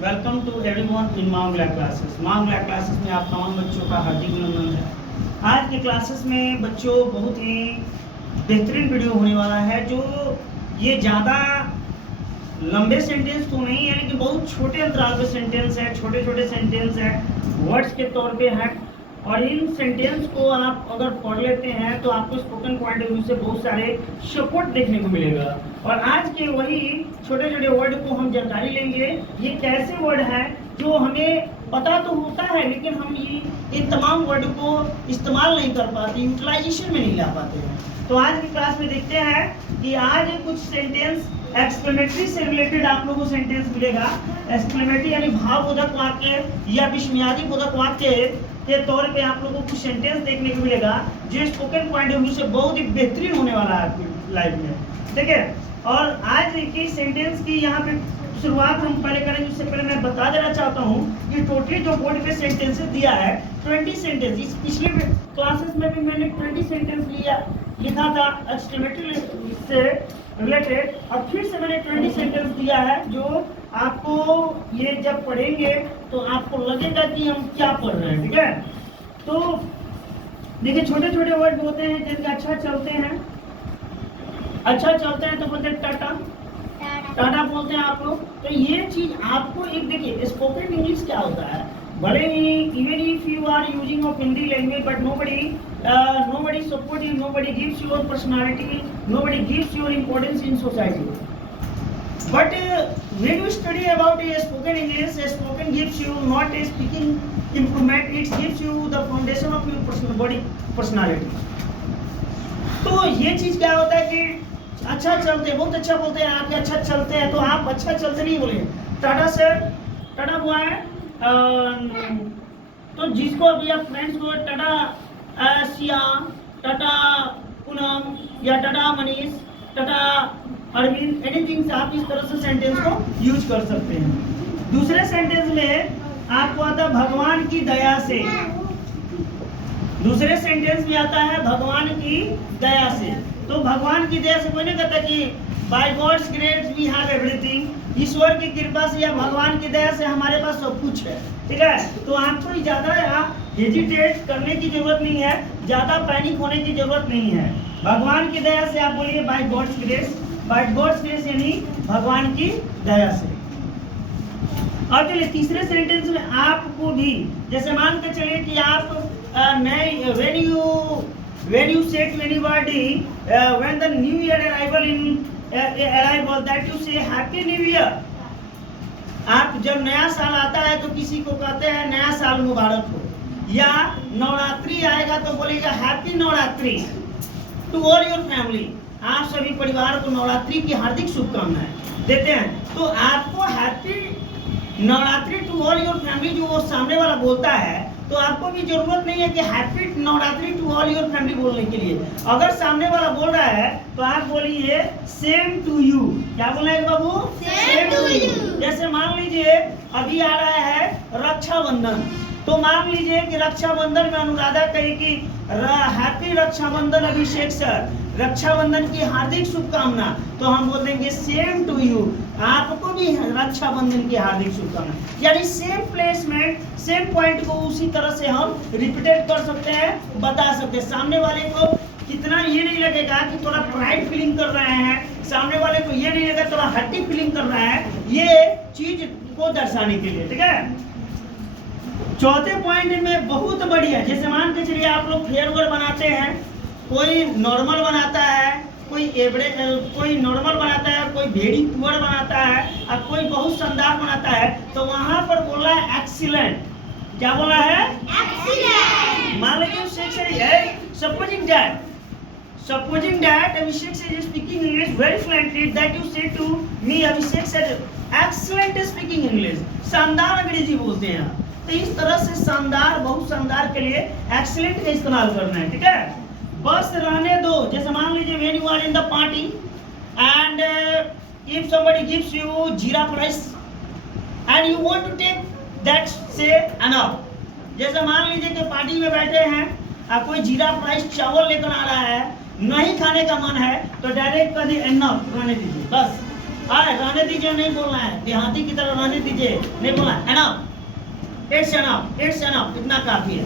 Welcome to everyone in मांगला classes. मांगला classes में आप तमाम बच्चों का हार्दिक अभिनंदन है। आज के क्लासेस में बच्चों बहुत ही बेहतरीन वीडियो होने वाला है, जो ये ज़्यादा लंबे सेंटेंस तो नहीं है, लेकिन बहुत छोटे अंतराल पे सेंटेंस है, छोटे छोटे सेंटेंस है, वर्ड्स के तौर पे है। और इन सेंटेंस को आप अगर पढ़ लेते हैं तो आपको स्पोकन पॉइंट ऑफ व्यू से बहुत सारे सपोर्ट देखने को मिलेगा। और आज के वही छोटे छोटे वर्ड को हम जानकारी लेंगे। ये कैसे वर्ड है जो हमें पता तो होता है, लेकिन हम ये इन तमाम वर्ड को इस्तेमाल नहीं कर पाते, यूटिलाइजेशन में नहीं ला पाते हैं। तो आज की क्लास में देखते हैं कि आज कुछ सेंटेंस एक्सक्लेमेटरी से रिलेटेड आप लोगों को सेंटेंस मिलेगा। एक्सक्लेमेटरी यानी भावबोधक वाक्य या विस्मयादि बोधक वाक्य के तौर पे आप लोगों को कुछ सेंटेंस देखने को मिलेगा, जो स्पोकन पॉइंट ऑफ व्यू से बहुत ही बेहतरीन होने वाला है आपकी लाइफ में, ठीक है। और आज की सेंटेंस की यहाँ पे शुरुआत हम पहले करेंगे। उससे पहले मैं बता देना चाहता हूँ कि टोटली जो बोर्ड पे सेंटेंसेस दिया है 20 सेंटेंस। इस पिछले क्लासेस में भी मैंने 20 सेंटेंस लिखा था एक्सक्लेमेटरी से रिलेटेड। अब फिर से मैंने 20 सेंटेंस दिया है, जो आपको ये जब पढ़ेंगे तो आपको लगेगा कि हम क्या पढ़ रहे हैं, ठीक है। तो देखिए, छोटे छोटे वर्ड होते हैं जिनके अच्छा चलते हैं, तो बोलते हैं टाटा, टाटा बोलते हैं आप लोग। तो ये चीज आपको एक देखिए, स्पोकन इंग्लिश क्या होता है, भले ही even if you are using of Hindi language, but nobody support you, nobody gives your personality, nobody gives your importance in society. But when you study about a spoken English, a spoken gives you not a speaking improvement, it gives you the foundation of your body personality. तो ये चीज क्या होता है कि अच्छा चलते, बहुत अच्छा बोलते हैं आपके, अच्छा चलते हैं, तो आप अच्छा चलते नहीं बोले टाटा से, टाटा हुआ है। तो जिसको अभी आप फ्रेंड्स को टाटा सिया, टाटा पूनम या टाटा मनीष, टाटा अरविंद, एनीथिंग से आप इस तरह से सेंटेंस को यूज कर सकते हैं। दूसरे सेंटेंस में आपको आता है भगवान की दया से। दूसरे सेंटेंस में आता है भगवान की दया से। तो भगवान की दया से कोई नहीं कहता कि by God's grace we have everything, ईश्वर की कृपा से या भगवान की दया से हमारे पास सब कुछ है, ठीक है। तो आपको ज्यादा हेजिटेट करने की जरूरत नहीं है, ज्यादा पैनिक होने की जरूरत नहीं है। भगवान की दया से आप बोलिए by God's grace, by God's grace यानी भगवान की दया से। और चलिए तीसरे सेंटेंस में आपको भी, जैसे मान के चलिए कि आप नए when you say to anybody when the new year arrival that you say happy new year। आप जब नया साल आता है तो किसी को कहते हैं नया साल मुबारक हो, या नवरात्रि आएगा तो बोलेगा happy Navratri to all your family. आप सभी परिवार को नवरात्रि की हार्दिक शुभकामनाएं देते हैं। तो आपको happy Navratri to all your family जो वो सामने वाला बोलता है, तो आपको भी जरूरत नहीं है कि happy Navratri to all your family बोलने के लिए। अगर सामने वाला बोल रहा है तो आप बोलिए सेम टू यू। क्या बोलना है बाबू? Same to you. जैसे मान लीजिए अभी आ रहा है रक्षाबंधन, तो मान लीजिए कि रक्षाबंधन में अनुराधा कहे कि हैप्पी रक्षाबंधन अभिषेक सर, रक्षाबंधन की हार्दिक शुभकामना, तो हम बोल देंगे सेम टू यू, आपको भी रक्षाबंधन की हार्दिक शुभकामना। यानी सेम प्लेसमेंट, सेम पॉइंट को उसी तरह से हम रिपीटेड कर सकते हैं, बता सकते हैं। सामने वाले को कितना ये नहीं लगेगा कि थोड़ा प्राइड फीलिंग कर रहे हैं, सामने वाले को ये नहीं लगेगा थोड़ा हट्टी फीलिंग कर रहा है, ये चीज को दर्शाने के लिए, ठीक है। चौथे पॉइंट में बहुत बढ़िया, जैसे मान के चलिए आप लोग फेयरवेल बनाते हैं, कोई नॉर्मल बनाता है, कोई नॉर्मल बनाता है, कोई वेरी पुअर बनाता है, और कोई बहुत शानदार बनाता है, तो वहां पर बोला है एक्सीलेंट। क्या बोला है? एक्सीलेंट। मान लीजिए supposing that Abhishek is speaking English very fluently, that you say to me Abhishek said excellent speaking English, शानदार अंग्रेजी बोलते हैं। तो इस तरह से शानदार, बहुत शानदार के लिए एक्सीलेंट का इस्तेमाल करना है, ठीक है। बस रहने दो, जैसे मान लीजिए when you are in the party and if somebody gives you जीरा price and you want to take that, say enough। जैसे मान लीजिए कि पार्टी में बैठे हैं, कोई जीरा प्राइस चावल लेकर आ रहा है, नहीं खाने का मन है, तो डायरेक्ट कह दी एनफ, रहने दीजिए, बस रहने दीजिए नहीं बोलना है, देहाती की तरह रहने दीजिए नहीं बोलना है। Enough, it's enough, it's enough, इतना काफी है,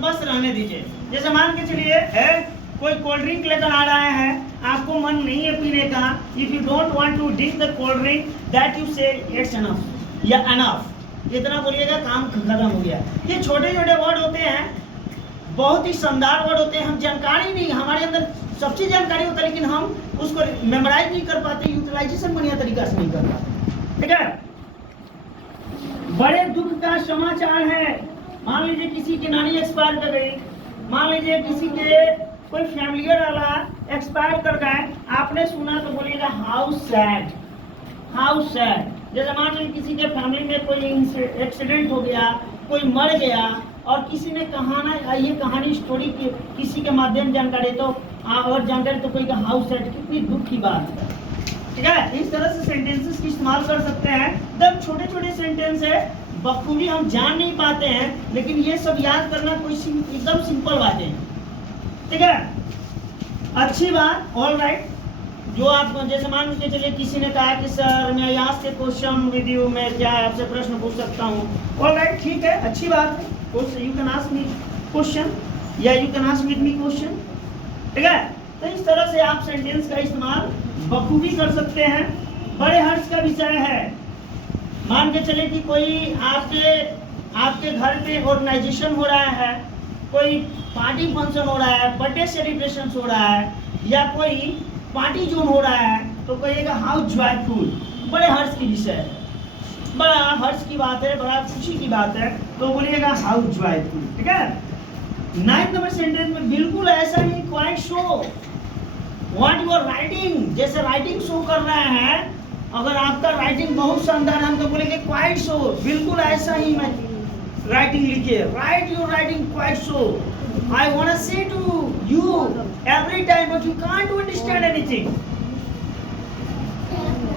बस रहने दीजिए। जैसे मान के चलिए है कोई कोल्ड ड्रिंक लेकर आ रहा है, आपको मन नहीं है पीने का, if you don't want to drink the cold drink that you say it's enough या एनफ, इतना बोलिएगा, काम खत्म हो गया। ये छोटे छोटे वर्ड होते हैं, बहुत ही शानदार वर्ड होते हैं, हम जानकारी नहीं, हमारे अंदर सब चीज जानकारी होता है लेकिन हम उसको मेमोराइज नहीं कर पाते, यूटिलाइजेशन बढ़िया तरीका से नहीं कर पाते। ठीक है, बड़े दुख का समाचार है, मान लीजिए किसी की नानी एक्सपायर कर गई, मान लीजिए किसी के कोई फैमिलियर वाला एक्सपायर कर गए, आपने सुना तो बोलिएगा हाउ सैड, हाउ सैड। जैसे मान लीजिए किसी के फैमिली में कोई एक्सीडेंट हो गया, कोई मर गया और किसी ने ये कहानी स्टोरी किसी के माध्यम जानकारी तो और जानकारी तो कोई का हाउ सैड, कितनी दुख की बात है। ठीक है, इस तरह से सेंटेंसेस की इस्तेमाल कर सकते हैं। एकदम छोटे छोटे सेंटेंस है, बखूबी हम जान नहीं पाते हैं, लेकिन ये सब याद करना कोई एकदम सिंपल बातें हैं। ठीक है, अच्छी बात, ऑल राइट। जो आप जैसे मान के चलिए किसी ने कहा कि सर मैं यहाँ से क्वेश्चन विद यू, मैं क्या आपसे प्रश्न पूछ सकता हूँ, ऑल राइट, ठीक है, अच्छी बात है, you can ask me question या you can ask with me question. ठीक है, तो इस तरह से आप सेंटेंस का इस्तेमाल बखूबी कर सकते हैं। बड़े हर्ष का विषय है, मान के चले कि कोई आपके घर पे ऑर्गेनाइजेशन हो रहा है, कोई पार्टी फंक्शन हो रहा है, बर्थडे सेलिब्रेशन हो रहा है या कोई पार्टी जोन हो रहा है, तो कहिएगा हाउ जॉयफुल, बड़े हर्ष की विषय है, बड़ा हर्ष की बात है, बड़ा खुशी की बात है, तो बोलिएगा हाउ जॉयफुल। ठीक है, 9 नंबर सेंटेंस में बिल्कुल ऐसा ही, quite show what you are writing, जैसे राइटिंग शो कर रहा है, अगर आपका राइटिंग बहुत शानदार है तो बोलेंगे क्वाइट शो, बिल्कुल ऐसा ही मैं राइटिंग लिखे, write your writing quite show, I want to say to you every time but you can't understand anything.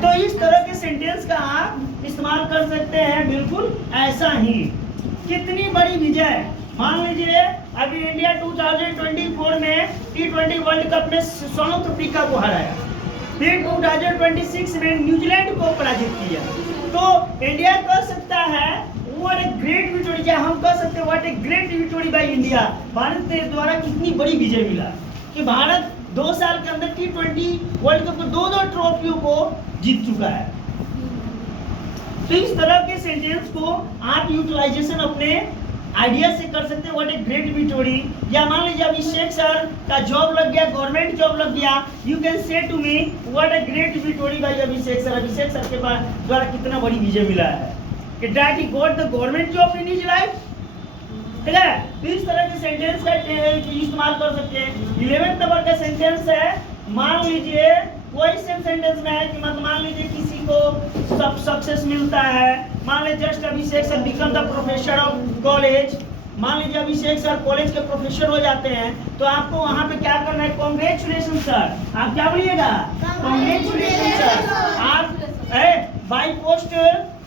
तो इस तरह के सेंटेंस का आप इस्तेमाल कर सकते हैं, बिल्कुल ऐसा ही। कितनी बड़ी विजय, मान लीजिए अभी इंडिया 2024 में T20 वर्ल्ड कप में साउथ अफ्रीका को हराया, फिर 2026 में न्यूजीलैंड को पराजित किया, तो इंडिया कह सकता है व्हाट ए ग्रेट विक्टोरी, क्या हम कह सकते हैं what a great victory by India, Bharat के द्वारा कितनी बड़ी विजय मिला कि भारत 2 साल के अंदर T20 वर्ल्ड कप को 2 ट्रॉफियों को जीत चुका है। तो इस तरह के सेंटेंस को आप यूटिलाइजेशन अपने आइडिया से कर सकते हैं, व्हाट ए ग्रेट विक्टोरी। या मान लीजिए अभिषेक सर का जॉब लग गया, गवर्नमेंट जॉब लग गया, you can say to me what a great victory by Abhishek sir, Abhishek sir के द्वारा कितना बड़ी विजय मिला है, कि that he got the government job in his life. ठीक है, तो इस तरह के सेंटेंस का इस्तेमाल कर सकते हैं। 11 नंबर का सेंटेंस है, मान लीजिए कोई सेंटेंस में है कि मान लीजिए किसी को सक्सेस मिलता है, मान लीजिए just Abhishek sir become the professor of college, मान लीजिए अभिषेक सर कॉलेज के प्रोफेसर हो जाते हैं, तो आपको वहां पे क्या करना है, कांग्रेचुलेशन सर, आप क्या बोलिएगा, कांग्रेचुलेशन सर। आप बाय पोस्ट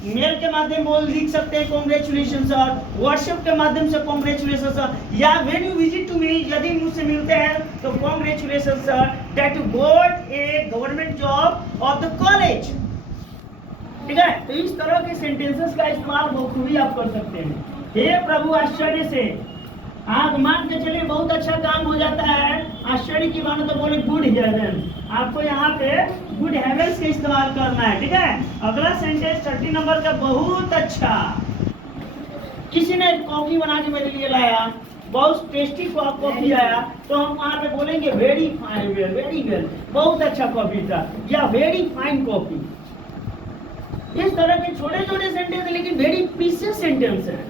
मेल के माध्यम बोल लिख सकते हैं कांग्रेचुलेशन सर, व्हाट्सएप के माध्यम से कांग्रेचुलेशन सर, या when you visit to me, यदि मुझसे मिलते हैं तो congratulation sir that you got a government job of the college. ठीक है, तो इस तरह के सेंटेंसेस का इस्तेमाल बखूबी आप कर सकते हैं। हे प्रभु आश्चर्य से, आप मान के चलिए बहुत अच्छा काम हो जाता है, आश्चर्य की मानो तो बोले गुड हेवन, आपको यहाँ पे गुड हेवंस का इस्तेमाल करना है। ठीक है, अगला सेंटेंस 30 नंबर का, बहुत अच्छा, किसी ने कॉफी बना के मेरे लिए लाया, बहुत टेस्टी कॉफी आया, तो हम वहाँ पे बोलेंगे वेरी फाइन, वेरी वेल, बहुत अच्छा कॉफी था, या वेरी फाइन कॉफी। इस तरह के छोटे छोटे सेंटेंस लेकिन वेरी प्रीशियस सेंटेंस है,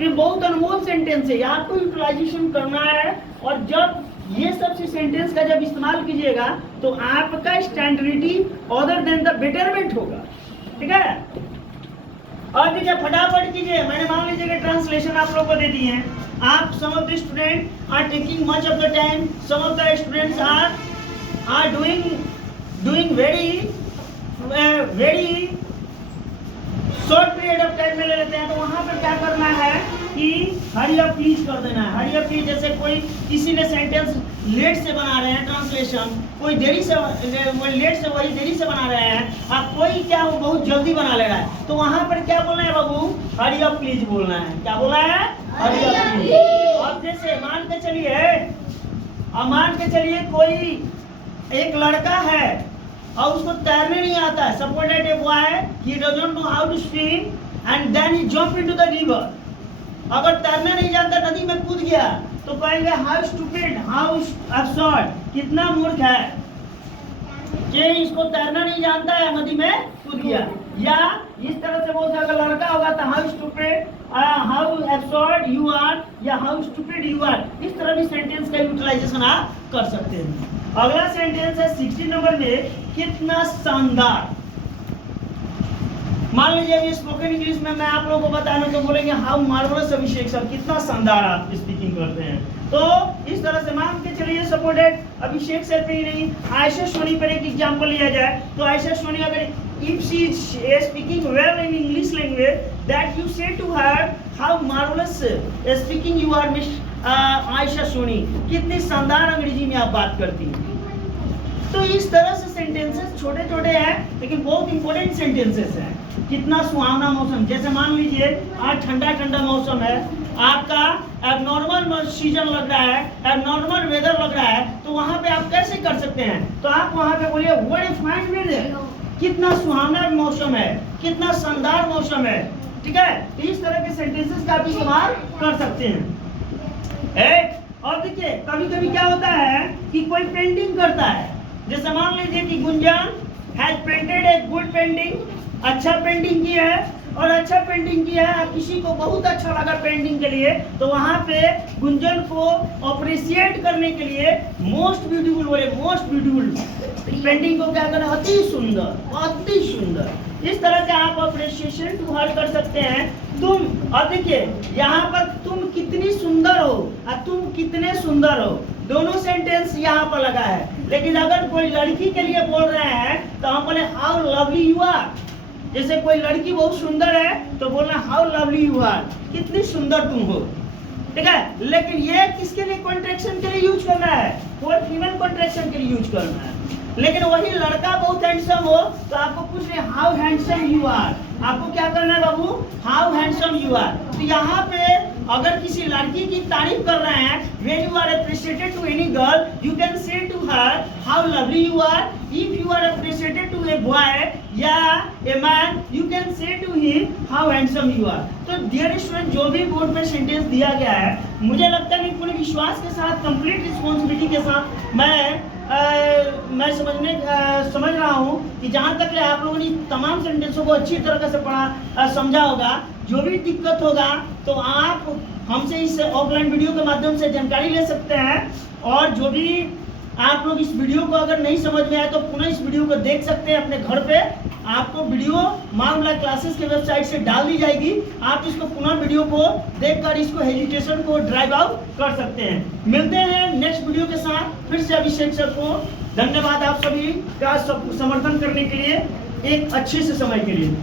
ये बहुत अनमोल सेंटेंस है, आपको यूटिलाइजेशन करना है। और जब ये सब सेंटेंस का जब इस्तेमाल कीजिएगा तो आपका स्टैंडर्डिटी अदर देन द बेटरमेंट होगा। ठीक है, और कीजिए फटाफट कीजिए, मैंने मान लीजिए कि ट्रांसलेशन आप लोगों को दे दी है, आप some of the student are taking much of the time, some of the students are doing very short period of time में ले लेते हैं, तो वहां पर क्या करना है कि हरी अप प्लीज कर देना है। हरी अप प्लीज, जैसे कोई किसी ने सेंटेंस लेट से बना रहे हैं ट्रांसलेशन, कोई देरी से लेट से वही देरी से बना रहे हैं, अब कोई क्या वो बहुत जल्दी बना ले रहा है, तो वहां पर क्या बोलना है बाबू, हरी अप प्लीज बोलना है। क्या बोलना है? Hurry up please. अब जैसे मान के चलिए कोई एक लड़का है और उसको तैरने नहीं आता है। Suppose that a boy he doesn't know how to swim and then he jump into the river. अगर तैरना नहीं जानता, नदी में कूद गया, तो कहेंगे हाउ स्टूपिड, हाउ अब्सर्ड, कितना मूर्ख है कि इसको तैरना नहीं जानता है, नदी में कूद गया। या इस तरह से बोलते, अगर लड़का होगा तो how stupid, how absurd you are, या हाउ स्टूपिड यू आर। इस तरह भी सेंटेंस का यूटिलाइजेशन आप कर सकते हैं। अगला सेंटेंस है 60 नंबर में, कितना शानदार। मान लीजिए अभी स्पोकन इंग्लिश में मैं आप लोगों को बताना तो बोलेंगे हाउ मार्वलस अभिषेक सर, कितना शानदार आप स्पीकिंग करते हैं। तो इस तरह से मान के चलिए सपोर्टेड अभिषेक सर पे ही नहीं, आयशा सोनी पर एक एग्जांपल लिया जाए, तो आयशा सोनी अगर if she is speaking well in English language, that you say to her how marvelous speaking you are Miss Ayesha Soni, कितनी शानदार अंग्रेजी में आप बात करती हैं। तो इस तरह से सेंटेंसेस छोटे छोटे हैं लेकिन बहुत इंपॉर्टेंट सेंटेंसेस हैं। कितना सुहावना मौसम, जैसे मान लीजिए आज ठंडा ठंडा मौसम है, आपका एबनॉर्मल सीजन लग रहा है, एबनॉर्मल वेदर लग रहा है, तो वहां पे आप कैसे कर सकते हैं, तो आप वहां पे बोलिए व्हाट इज फाइन वेदर, कितना सुहावना मौसम है, कितना शानदार मौसम है। ठीक है, इस तरह के सेंटेंसेस का आप इस्तेमाल कर सकते हैं। और देखिए कभी कभी क्या होता है कि कोई पेंटिंग करता है, जैसे मान लीजिए कि Gunjan has painted a good painting, अच्छा पेंटिंग किया है, और अच्छा पेंटिंग किया है, किसी को बहुत अच्छा लगा पेंटिंग के लिए, तो वहां पे गुंजन को अप्रिशिएट करने के लिए मोस्ट ब्यूटीफुल बोले, मोस्ट ब्यूटीफुल पेंटिंग को क्या करना, अति सुंदर, अति सुंदर। इस तरह का आप अप्रिशिएशन टू हर कर सकते हैं। तुम, और देखिए यहाँ पर तुम कितनी सुंदर हो और तुम कितने सुंदर हो, दोनों सेंटेंस यहाँ पर लगा है। लेकिन अगर कोई लड़की के लिए बोल रहे हैं तो हम बोले हाउ लवली यू आर। जैसे कोई लड़की बहुत सुंदर है तो बोलना हाउ लवली यू आर, कितनी सुंदर तुम हो। ठीक है, लेकिन ये किसके लिए कॉन्ट्रैक्शन के लिए यूज करना है, फॉर फीमेल कॉन्ट्रैक्शन के लिए यूज करना है। लेकिन वही लड़का बहुत हैंडसम हो तो आपको पूछ रहे हाउ हैंडसम यू आर, आपको क्या करना है बाबू, हाउ हैंडसम यू आर। तो यहाँ पे अगर किसी लड़की की तारीफ कर रहे हैं, when you are appreciated to any girl you can say to her how lovely you are. If you are appreciated to a boy या a man you can say to him how handsome you are. तो dear student, जो भी board में sentence दिया गया है, मुझे लगता है कि पूरे विश्वास के साथ, कंप्लीट रिस्पॉन्सिबिलिटी के साथ मैं समझ रहा हूँ कि जहाँ तक ले आप लोगों ने तमाम सेंटेंसों को अच्छी तरह से पढ़ा समझा होगा। जो भी दिक्कत होगा तो आप हमसे इस ऑफलाइन वीडियो के माध्यम से जानकारी ले सकते हैं, और जो भी आप लोग इस वीडियो को अगर नहीं समझ में आए तो पुनः इस वीडियो को देख सकते हैं अपने घर पे। आपको वीडियो मामला क्लासेस के वेबसाइट से डाल दी जाएगी, आप इसको पुनः वीडियो को देखकर इसको हेजिटेशन को ड्राइव आउट कर सकते हैं। मिलते हैं नेक्स्ट वीडियो के साथ। फिर से अभिषेक सर को धन्यवाद आप सभी का समर्थन करने के लिए, एक अच्छे से समय के लिए।